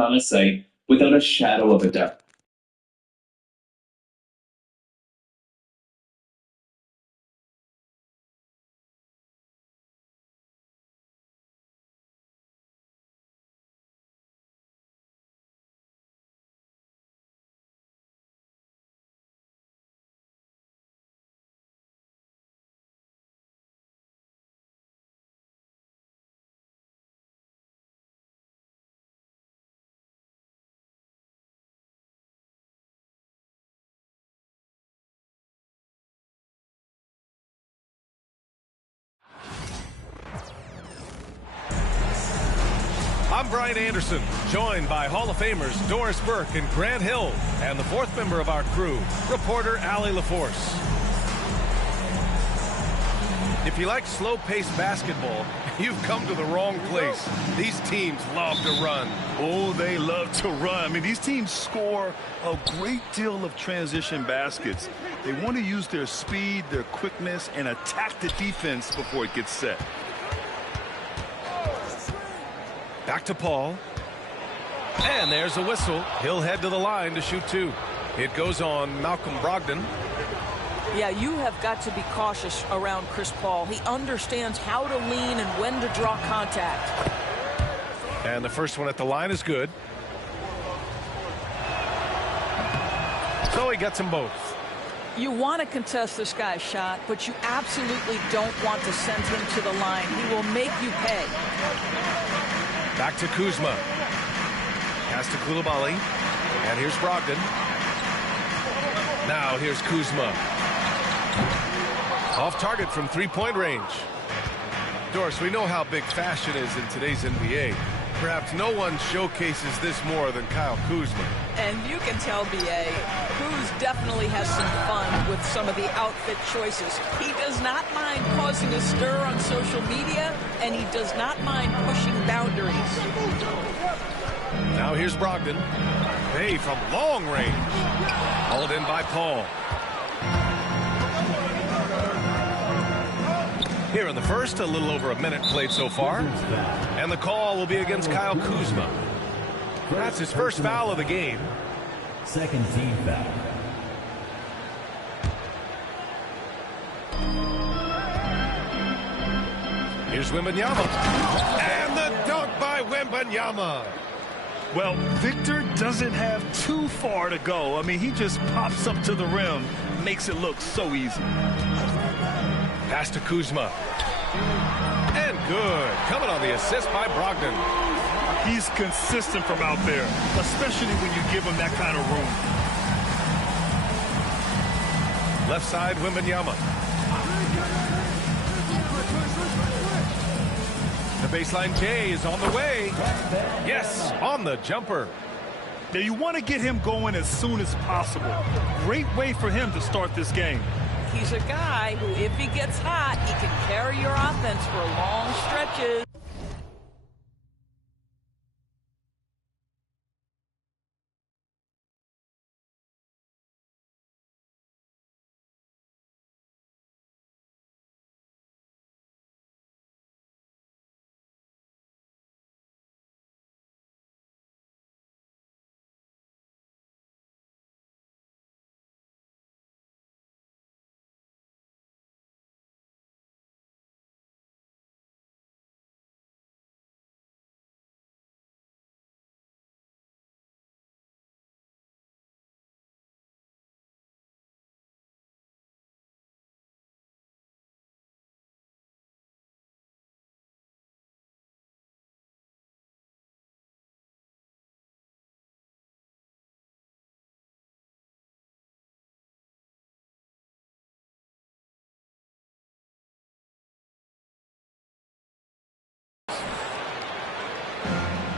out of sight without a shadow of a doubt. I'm Brian Anderson, joined by Hall of Famers Doris Burke and Grant Hill, and the fourth member of our crew, reporter Allie LaForce. If you like slow-paced basketball, you've come to the wrong place. These teams love to run. Oh, they love to run. I mean, these teams score a great deal of transition baskets. They want to use their speed, their quickness, and attack the defense before it gets set. Back to Paul. And there's a whistle. He'll head to the line to shoot two. It goes on Malcolm Brogdon. Yeah, you have got to be cautious around Chris Paul. He understands how to lean and when to draw contact. And the first one at the line is good. So he gets them both. You want to contest this guy's shot, but you absolutely don't want to send him to the line. He will make you pay. Back to Kuzma. Pass to Coulibaly. And here's Brogdon. Now here's Kuzma. Off target from three-point range. Doris, we know how big fashion is in today's NBA. Perhaps no one showcases this more than Kyle Kuzma. And you can tell, B.A., Kuz definitely has some fun with some of the outfit choices. He does not mind causing a stir on social media, and he does not mind pushing boundaries. Now here's Brogdon. Hey, from long range. Hauled in by Paul. Here in the first, a little over a minute played so far. And the call will be against Kyle Kuzma. That's his first foul of the game. Second team foul. Here's Wembanyama. And the dunk by Wembanyama. Well, Victor doesn't have too far to go. I mean, he just pops up to the rim, makes it look so easy. Pass to Kuzma. And good. Coming on the assist by Brogdon. He's consistent from out there, especially when you give him that kind of room. Left side, Wembanyama. The baseline J is on the way. Yes, on the jumper. Now you want to get him going as soon as possible. Great way for him to start this game. He's a guy who, if he gets hot, he can carry your offense for long stretches.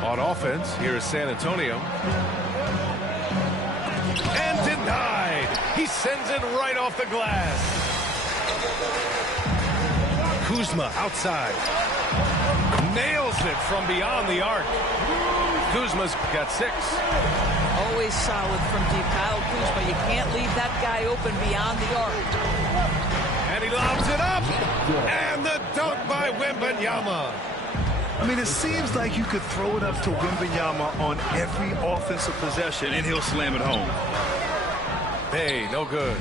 On offense, here is San Antonio. And denied. He sends it right off the glass. Kuzma outside. Nails it from beyond the arc. Kuzma's got 6. Always solid from deep. Kyle Kuzma, you can't leave that guy open beyond the arc. And he lobs it up. And the dunk by Wembanyama. I mean, it seems like you could throw it up to Wembanyama on every offensive possession, and he'll slam it home. Hey, no good.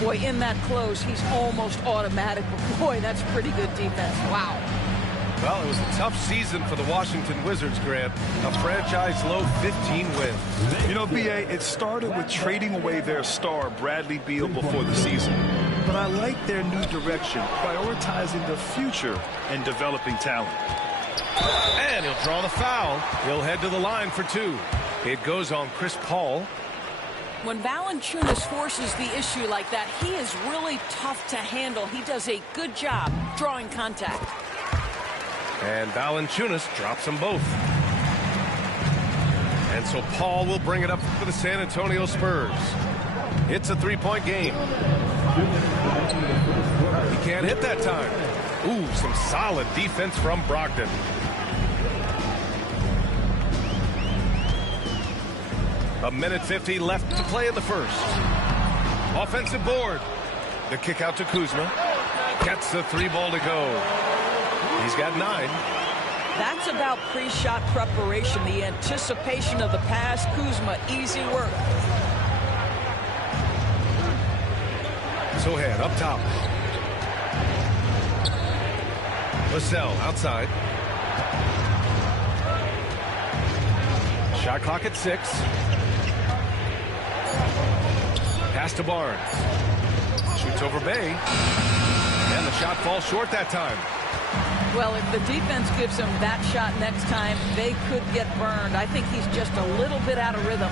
Boy, in that close, he's almost automatic. But boy, that's pretty good defense. Wow. Well, it was a tough season for the Washington Wizards, Grant. A franchise-low 15 wins. You know, B.A., it started with trading away their star, Bradley Beal, before the season. But I like their new direction, prioritizing the future and developing talent. And he'll draw the foul. He'll head to the line for two. It goes on Chris Paul. When Valanciunas forces the issue like that, he is really tough to handle. He does a good job drawing contact. And Valanciunas drops them both. And so Paul will bring it up for the San Antonio Spurs. It's a three-point game. He can't hit that time. Ooh, some solid defense from Brogdon. A minute 50 left to play in the first. Offensive board. The kick out to Kuzma. Gets the three ball to go. He's got 9. That's about pre-shot preparation, the anticipation of the pass. Kuzma, easy work. Sohan up top. Vassell outside. Shot clock at 6. Pass to Barnes. Shoots over Bay. And the shot falls short that time. Well, if the defense gives him that shot next time, they could get burned. I think he's just a little bit out of rhythm.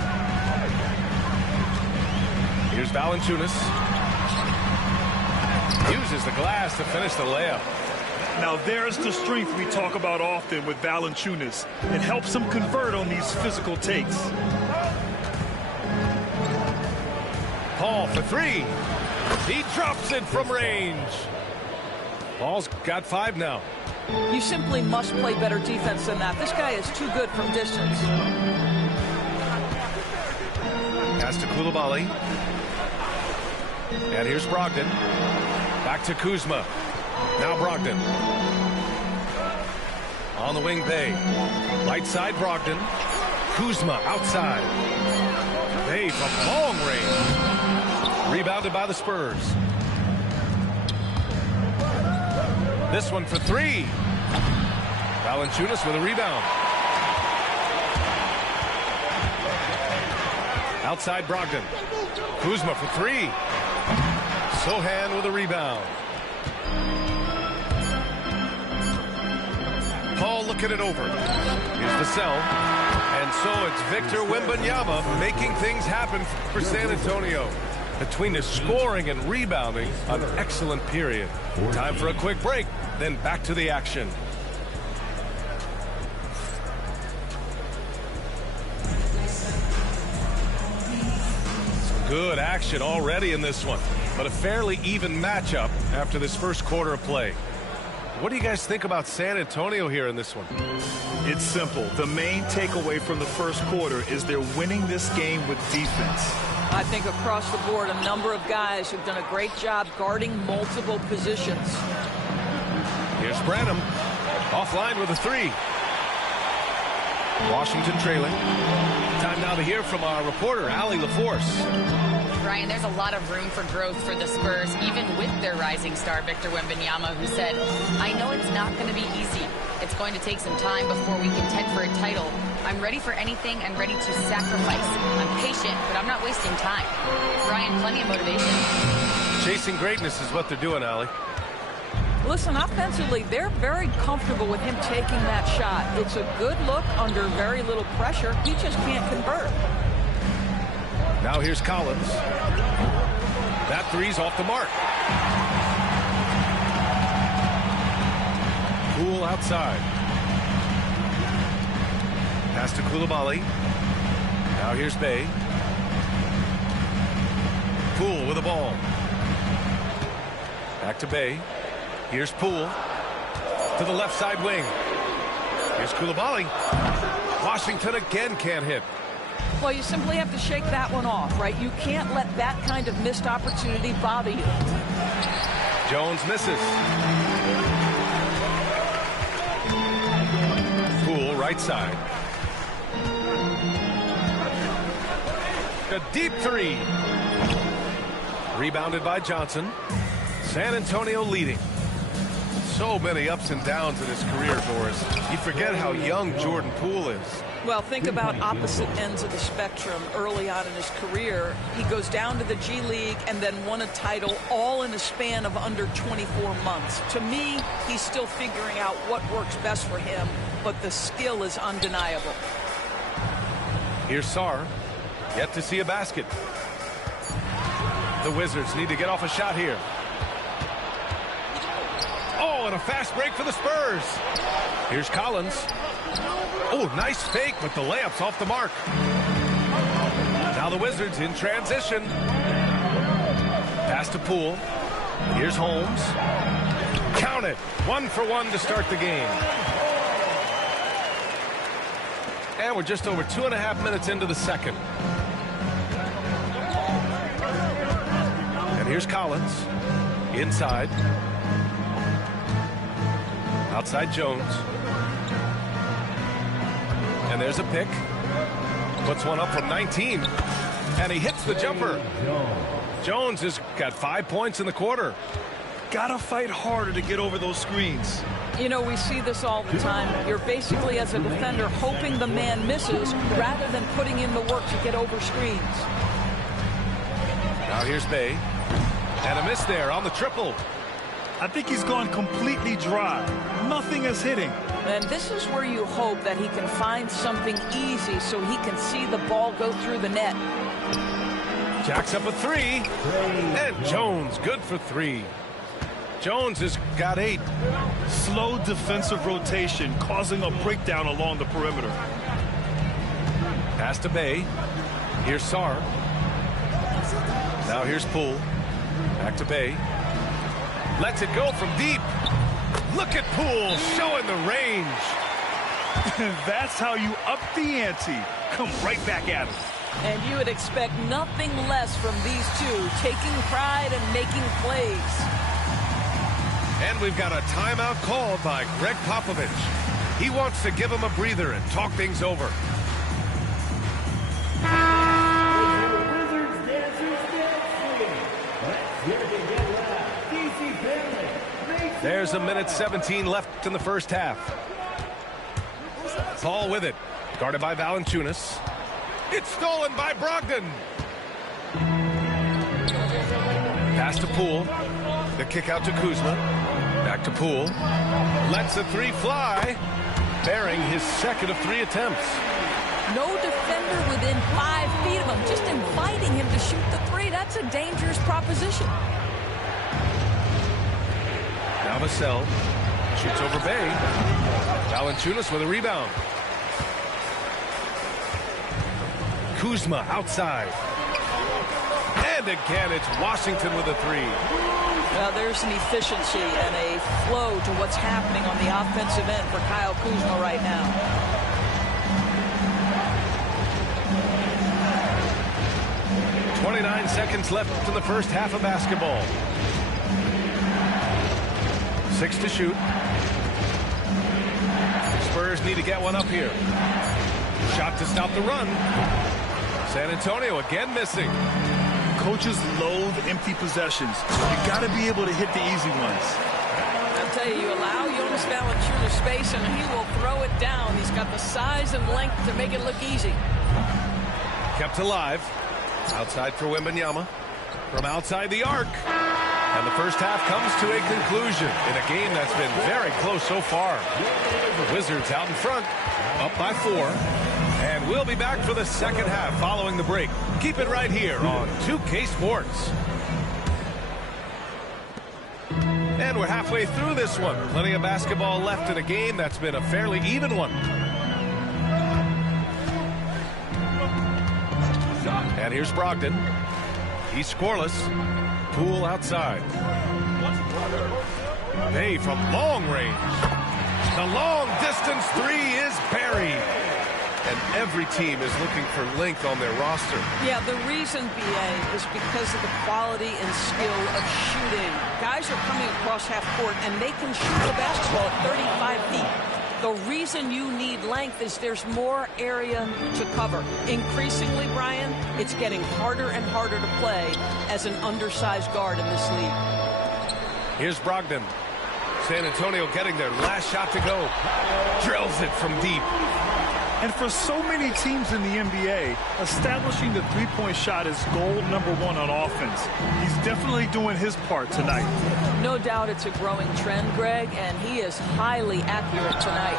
Here's Valanciunas. Uses the glass to finish the layup. Now, there's the strength we talk about often with Valanciunas. It helps him convert on these physical takes. Paul for 3. He drops it from range. Paul's got 5 now. You simply must play better defense than that. This guy is too good from distance. Pass to Coulibaly. And here's Brogdon. Back to Kuzma. Now Brogdon. On the wing, Bay. Right side, Brogdon. Kuzma outside. Bay from long range. Rebounded by the Spurs. This one for 3. Valanciunas with a rebound. Outside Brogdon. Kuzma for 3. Sohan with a rebound. Paul looking it over. Here's Vassell. And so it's Victor Wembanyama making things happen for San Antonio. Between the scoring and rebounding, an excellent period. Time for a quick break, then back to the action. Some good action already in this one, but a fairly even matchup after this first quarter of play. What do you guys think about San Antonio here in this one? It's simple. The main takeaway from the first quarter is they're winning this game with defense. I think across the board, a number of guys who've done a great job guarding multiple positions. Here's Branham. Offline with a 3. Washington trailing. Time now to hear from our reporter, Allie LaForce. Ryan, there's a lot of room for growth for the Spurs, even with their rising star, Victor Wembanyama, who said, I know it's not going to be easy. It's going to take some time before we contend for a title. I'm ready for anything and ready to sacrifice. I'm patient, but I'm not wasting time. Ryan, plenty of motivation. Chasing greatness is what they're doing, Allie. Listen, offensively, they're very comfortable with him taking that shot. It's a good look under very little pressure. He just can't convert. Now here's Collins. That 3's off the mark. Poole outside. Pass to Coulibaly. Now here's Bay. Poole with the ball. Back to Bay. Here's Poole to the left side wing. Here's Coulibaly. Washington again can't hit. Well, you simply have to shake that one off, right? You can't let that kind of missed opportunity bother you. Jones misses. right side. A deep three. Rebounded by Johnson. San Antonio leading. So many ups and downs in his career, Doris. You forget how young Jordan Poole is. Well, think about opposite ends of the spectrum. Early on in his career, he goes down to the G League and then won a title all in a span of under 24 months. To me, he's still figuring out what works best for him, but the skill is undeniable. Here's Sarr. Yet to see a basket. The Wizards need to get off a shot here. Oh, and a fast break for the Spurs. Here's Collins. Oh, nice fake, but the layup's off the mark. Now the Wizards in transition. Pass to Poole. Here's Holmes. Count it. 1 for 1 to start the game. And we're just over 2.5 minutes into the second. And here's Collins. Inside. Outside Jones. And there's a pick. Puts one up from 19. And he hits the jumper. Jones has got 5 points in the quarter. Gotta fight harder to get over those screens. You know, we see this all the time. You're basically, as a defender, hoping the man misses rather than putting in the work to get over screens. Now here's Bay. And a miss there on the triple. I think he's gone completely dry. Nothing is hitting. And this is where you hope that he can find something easy so he can see the ball go through the net. Jacks up a three. And Jones good for 3. Jones has got 8. Slow defensive rotation causing a breakdown along the perimeter. Pass to Bay. Here's Sarr. Now here's Poole. Back to Bay. Lets it go from deep. Look at Poole showing the range. That's how you up the ante. Come right back at him. And you would expect nothing less from these two, taking pride and making plays. And we've got a timeout called by Greg Popovich. He wants to give him a breather and talk things over. There's 1:17 left in the first half. Paul with it. Guarded by Valanciunas. It's stolen by Brogdon. Pass to Poole. The kick out to Kuzma. Back to Poole. Lets a 3 fly. Bearing his second of 3 attempts. No defender within 5 feet of him, just inviting him to shoot the 3. That's a dangerous proposition. Now Vassell shoots over Bay. Valanciunas with a rebound. Kuzma outside. And again, it's Washington with a 3. Well, there's an efficiency and a flow to what's happening on the offensive end for Kyle Kuzma right now. .29 seconds left in the first half of basketball. 6 to shoot. Spurs need to get one up here. Shot to stop the run. San Antonio again missing. Coaches loathe empty possessions. You got to be able to hit the easy ones. I'll tell you, you allow Jonas Valanciunas space and he will throw it down. He's got the size and length to make it look easy. Kept alive. Outside for Wembanyama. From outside the arc. And the first half comes to a conclusion in a game that's been very close so far. The Wizards out in front, up by 4. And we'll be back for the second half following the break. Keep it right here on 2K Sports. And we're halfway through this one. Plenty of basketball left in a game that's been a fairly even one. And here's Brogdon. He's scoreless. Poole outside. Bay from long range. The long distance 3 is buried. And every team is looking for length on their roster. Yeah, the reason, BA, is because of the quality and skill of shooting. Guys are coming across half court and they can shoot the basketball at 35 feet. The reason reason you need length is there's more area to cover. Increasingly, Brian, it's getting harder and harder to play as an undersized guard in this league. Here's Brogdon. San Antonio getting their last shot to go. Drills it from deep. And for so many teams in the NBA, establishing the three-point shot is goal number one on offense. He's definitely doing his part tonight. No doubt it's a growing trend, Greg, and he is highly accurate tonight.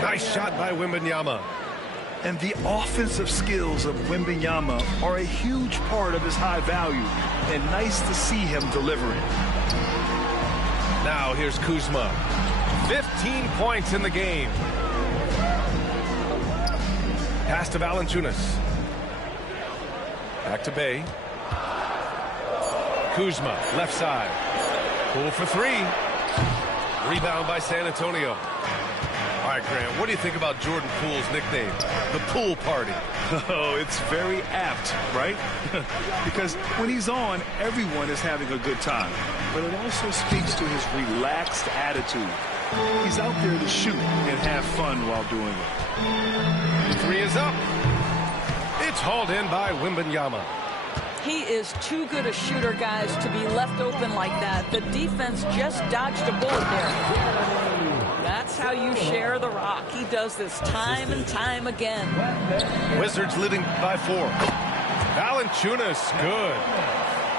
Nice shot by Wembanyama. And the offensive skills of Wembanyama are a huge part of his high value, and nice to see him delivering. Now here's Kuzma. 15 points in the game. Pass to Valanciunas. Back to Bay. Kuzma, left side. Poole for three. Rebound by San Antonio. All right, Grant, what do you think about Jordan Poole's nickname, the Pool Party? Oh, it's very apt, right? Because when he's on, everyone is having a good time. But it also speaks to his relaxed attitude. He's out there to shoot and have fun while doing it. The three is up. It's hauled in by Wembanyama. He is too good a shooter, guys, to be left open like that. The defense just dodged a bullet there. That's how you share the rock. He does this time and time again. Wizards leading by 4. Valanciunas, good.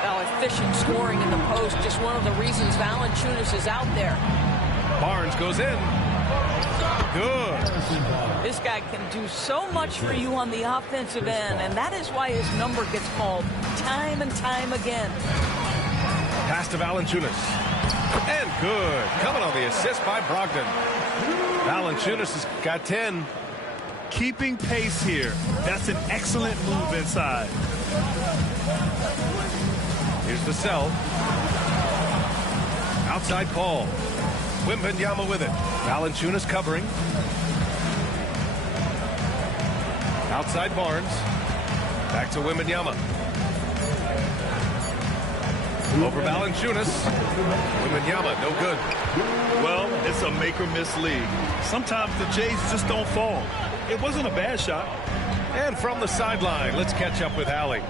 Now, efficient scoring in the post, just one of the reasons Valanciunas is out there. Barnes goes in. Good. This guy can do so much for you on the offensive end, and that is why his number gets called time and time again. Pass to Valanciunas. And good. Coming on the assist by Brogdon. Valanciunas has got 10. Keeping pace here. That's an excellent move inside. Here's the cell. Outside call. Wembanyama with it. Valanciunas covering. Outside Barnes. Back to Wembanyama. Over Valanciunas. Wembanyama, no good. Well, it's a make-or-miss league. Sometimes the Jays just don't fall. It wasn't a bad shot. And from the sideline, let's catch up with Allie.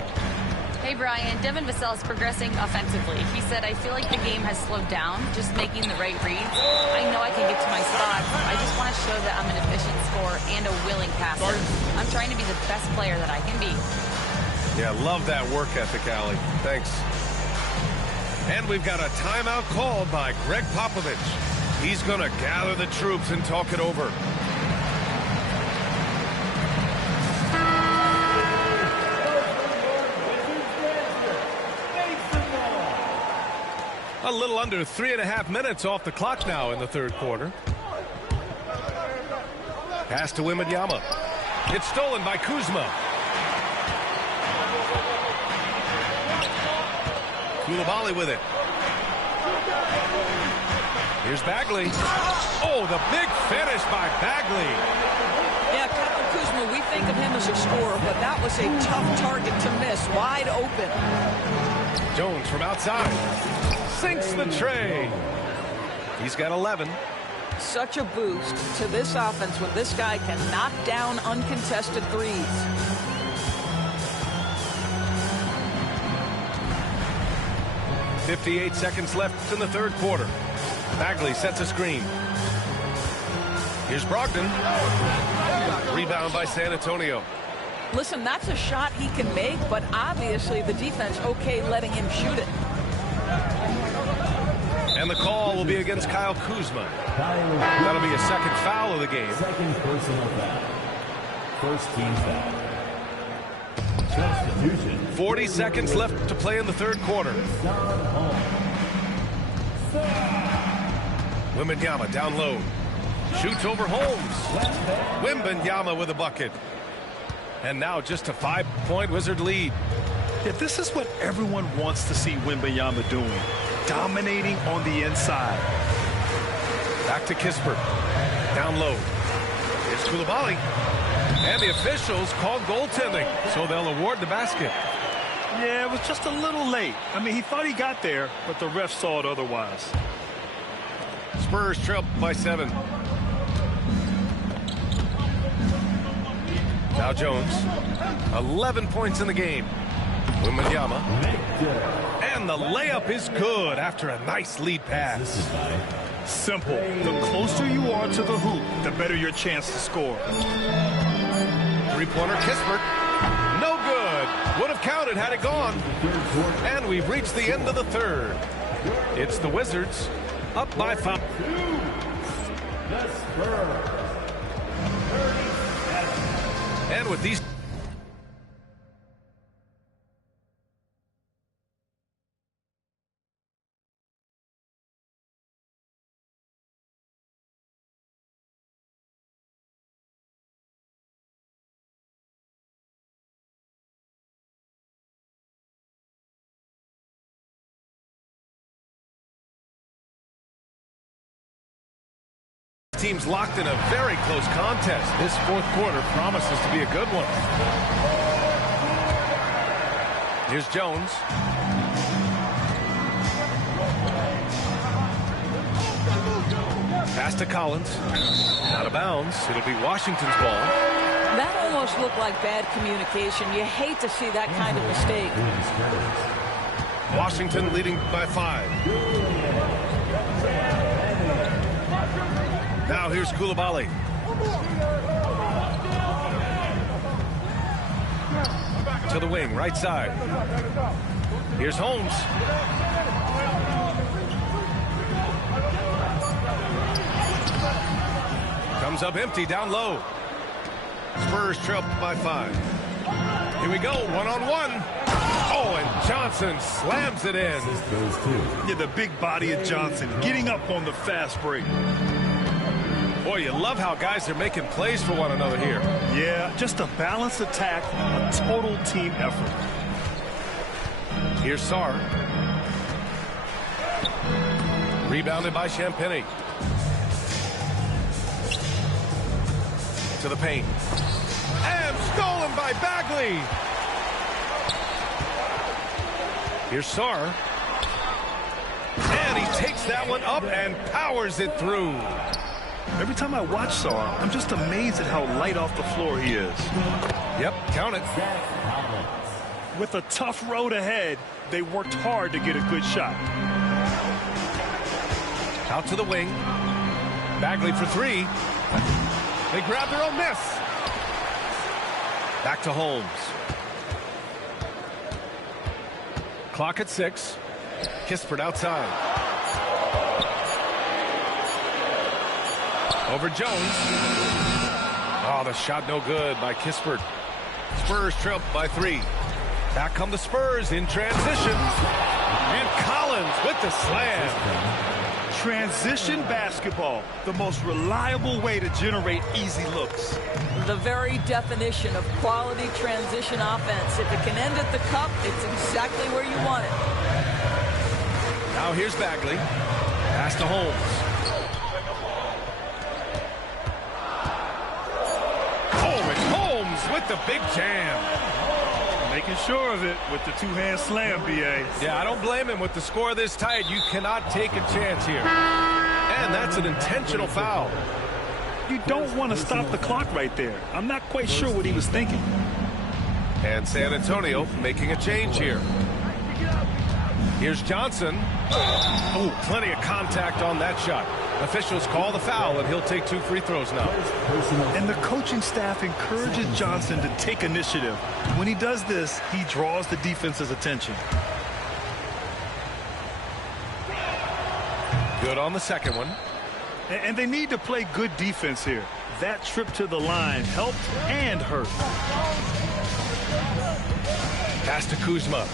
Hey, Brian, Devin Vassell is progressing offensively. He said, I feel like the game has slowed down, just making the right reads. I know I can get to my spots. I just want to show that I'm an efficient scorer and a willing passer. I'm trying to be the best player that I can be. Yeah, love that work ethic, Allie. Thanks. And we've got a timeout called by Greg Popovich. He's going to gather the troops and talk it over. A little under 3.5 minutes off the clock now in the third quarter. Pass to Wembanyama. It's stolen by Kuzma. Coulibaly with it. Here's Bagley. Oh, the big finish by Bagley. Yeah, Kyle Kuzma, we think of him as a scorer, but that was a tough target to miss. Wide open. Jones from outside. Sinks the tray. He's got 11. Such a boost to this offense when this guy can knock down uncontested threes. .58 seconds left in the third quarter. Bagley sets a screen. Here's Brogdon. Rebound by San Antonio. Listen, that's a shot he can make, but obviously the defense okay letting him shoot it. And the call will be against Kyle Kuzma. That'll be a second foul of the game. Second personal foul. First team foul. Substitution. 40 seconds left to play in the third quarter. Wembanyama down low. Shoots over Holmes. Wembanyama with a bucket. And now just a 5-point Wizard lead. Yeah, this is what everyone wants to see Wembanyama doing. Dominating on the inside. Back to Kispert. Down low. It's Coulibaly. And the officials called goaltending, so they'll award the basket. Yeah, it was just a little late. I mean, he thought he got there, but the ref saw it otherwise. Spurs trail by 7. Now Jones, 11 points in the game. Wembanyama. And the layup is good after a nice lead pass. Simple. The closer you are to the hoop, the better your chance to score. Three-pointer Kispert. No good. Would have counted had it gone. And we've reached the end of the third. It's the Wizards up by 5. And with these teams locked in a very close contest. This fourth quarter promises to be a good one. Here's Jones. Pass to Collins. Out of bounds. It'll be Washington's ball. That almost looked like bad communication. You hate to see that kind of mistake. Washington leading by 5. Now here's Coulibaly. To the wing, right side. Here's Holmes. Comes up empty, down low. Spurs trail by 5. Here we go, one-on-one. Oh, and Johnson slams it in. Yeah, the big body of Johnson getting up on the fast break. Boy, you love how guys are making plays for one another here. Yeah, just a balanced attack, a total team effort. Here's Sarr. Rebounded by Champagny. To the paint. And stolen by Bagley. Here's Sarr. And he takes that one up and powers it through. Every time I watch Sarr, I'm just amazed at how light off the floor he is. Yep, count it. With a tough road ahead, they worked hard to get a good shot. Out to the wing. Bagley for 3. They grab their own miss. Back to Holmes. Clock at 6. Kispert outside. Over Jones. Oh, the shot no good by Kispert. Spurs trail by 3. Back come the Spurs in transition. And Collins with the slam. Transition basketball, the most reliable way to generate easy looks. The very definition of quality transition offense. If it can end at the cup, it's exactly where you want it. Now here's Bagley. Pass to Holmes. Oh, it's Holmes with the big jam. Making sure of it with the two-hand slam, B.A. Yeah, I don't blame him. With the score this tight, you cannot take a chance here. And that's an intentional foul. You don't want to stop the clock right there. I'm not quite sure what he was thinking. And San Antonio making a change here. Here's Johnson. Oh, plenty of contact on that shot. Officials call the foul, and he'll take 2 free throws now. And the coaching staff encourages Johnson to take initiative. When he does this, he draws the defense's attention. Good on the second one. And they need to play good defense here. That trip to the line helped and hurt. Pass to Kuzma.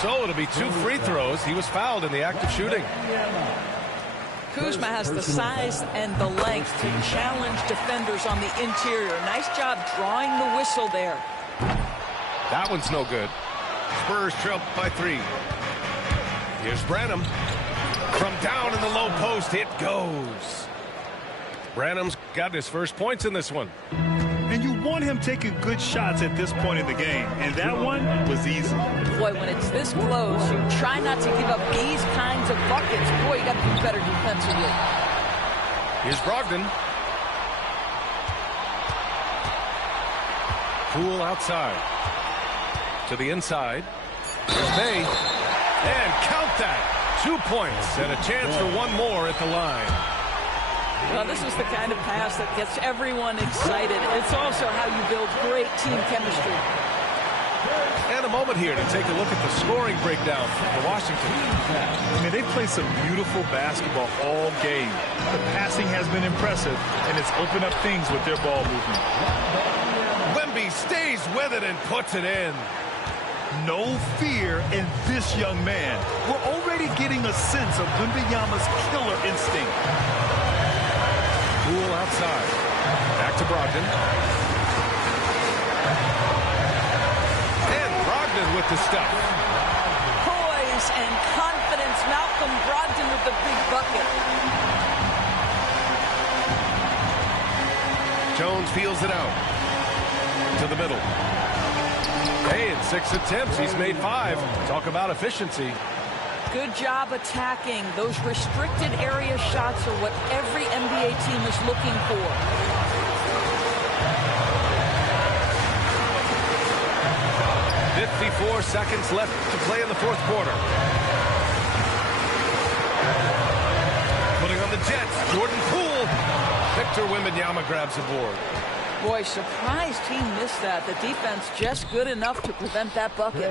So it'll be 2 free throws. He was fouled in the act of shooting. Kuzma has the size and the length to challenge defenders on the interior. Nice job drawing the whistle there. That one's no good. Spurs trail by 3. Here's Branham. From down in the low post, it goes. Branham's got his first points in this one. And you want him taking good shots at this point in the game. And that one was easy. Boy, when it's this close, you try not to give up these kinds of buckets. Boy, you got to be better defensively. Here's Brogdon. Poole outside. To the inside. Here's May. And count that. 2 points and a chance for one more at the line. Well, this is the kind of pass that gets everyone excited. It's also how you build great team chemistry. And a moment here to take a look at the scoring breakdown for Washington. I mean, they played some beautiful basketball all game. The passing has been impressive, and it's opened up things with their ball movement. Wemby stays with it and puts it in. No fear in this young man. We're already getting a sense of Wembanyama's killer instinct. Poole outside. Back to Brogdon. And Brogdon with the stuff. Poise and confidence. Malcolm Brogdon with the big bucket. Jones feels it out. To the middle. Hey, in 6 attempts, he's made 5. Talk about efficiency. Good job attacking. Those restricted area shots are what every NBA team is looking for. .54 seconds left to play in the fourth quarter. Putting on the Jets, Jordan Poole. Victor Wembanyama grabs a board. Boy, surprised he missed that. The defense just good enough to prevent that bucket.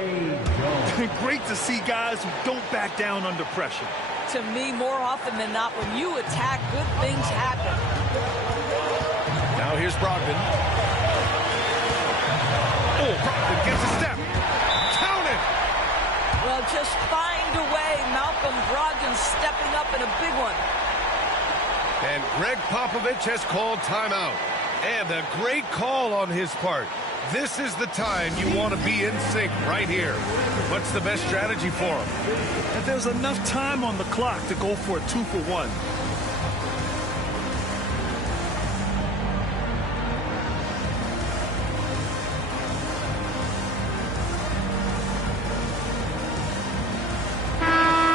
Great to see guys who don't back down under pressure. To me, more often than not, when you attack, good things happen. Now here's Brogdon. Oh, Brogdon gets a step. Count it! Well, just find a way. Malcolm Brogdon stepping up in a big one. And Greg Popovich has called timeout. And a great call on his part. This is the time you want to be in sync right here. What's the best strategy for him? And there's enough time on the clock to go for a 2-for-1.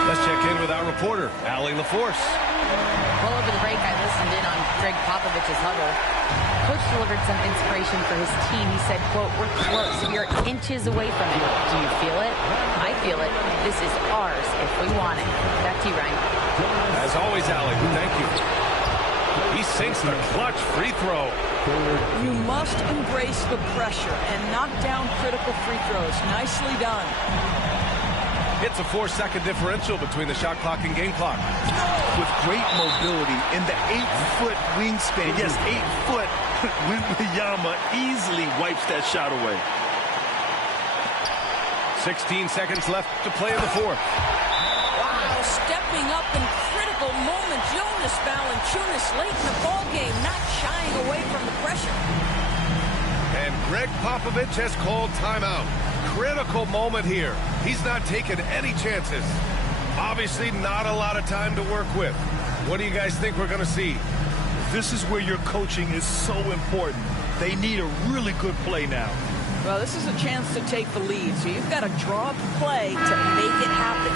Let's check in with our reporter, Allie LaForce. Well, over the break, I listened in on Greg Popovich's huddle. Coach delivered some inspiration for his team. He said, quote, "We're close. We are inches away from it. Do you feel it? I feel it. This is ours if we want it." Back to you, Ryan. As always, Allie, thank you. He sinks the clutch free throw. You must embrace the pressure and knock down critical free throws. Nicely done. It's a 4-second differential between the shot clock and game clock. With great mobility in the 8-foot wingspan. Yes, 8 foot. Wembanyama easily wipes that shot away. 16 seconds left to play in the fourth. Wow, stepping up in critical moments. Jonas Valanciunas late in the ballgame, not shying away from the pressure. And Greg Popovich has called timeout. Critical moment here. He's not taking any chances. Obviously not a lot of time to work with. What do you guys think we're going to see? This is where your coaching is so important. They need a really good play now. Well, this is a chance to take the lead, so you've got to draw up a play to make it happen.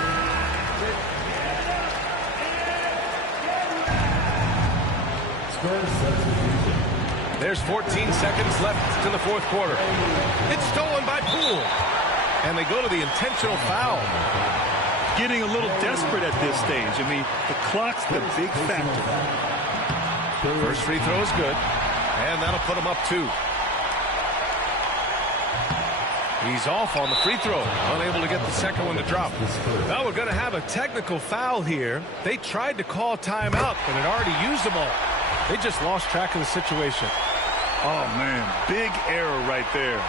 There's 14 seconds left to the fourth quarter. It's stolen by Poole. And they go to the intentional foul. Getting a little desperate at this stage. I mean, the clock's the big factor. First free throw is good. And that'll put him up 2. He's off on the free throw. Unable to get the second one to drop. Now we're going to have a technical foul here. They tried to call timeout, but had already used them all. They just lost track of the situation. Oh, man. Big error right there.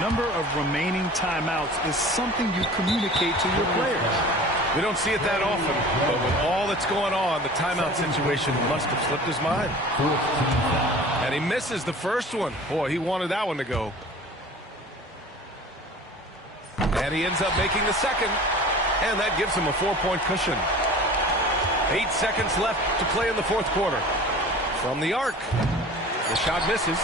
Number of remaining timeouts is something you communicate to your players. We don't see it that often, but with all that's going on, the timeout situation must have slipped his mind. And he misses the first one. Boy, he wanted that one to go. And he ends up making the second, and that gives him a 4-point cushion. 8 seconds left to play in the fourth quarter. From the arc, the shot misses.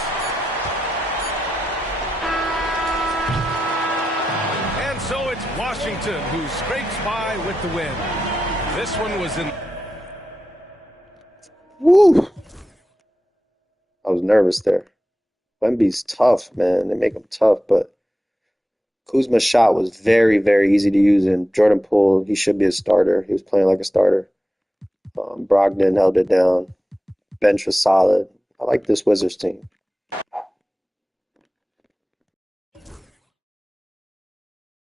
And so it's Washington who scrapes by with the win. This one was in... Woo! was nervous there. Wemby's tough, man. They make him tough, but Kuzma's shot was very, very easy to use, and Jordan Poole, he should be a starter. He was playing like a starter. Brogdon held it down. Bench was solid. I like this Wizards team.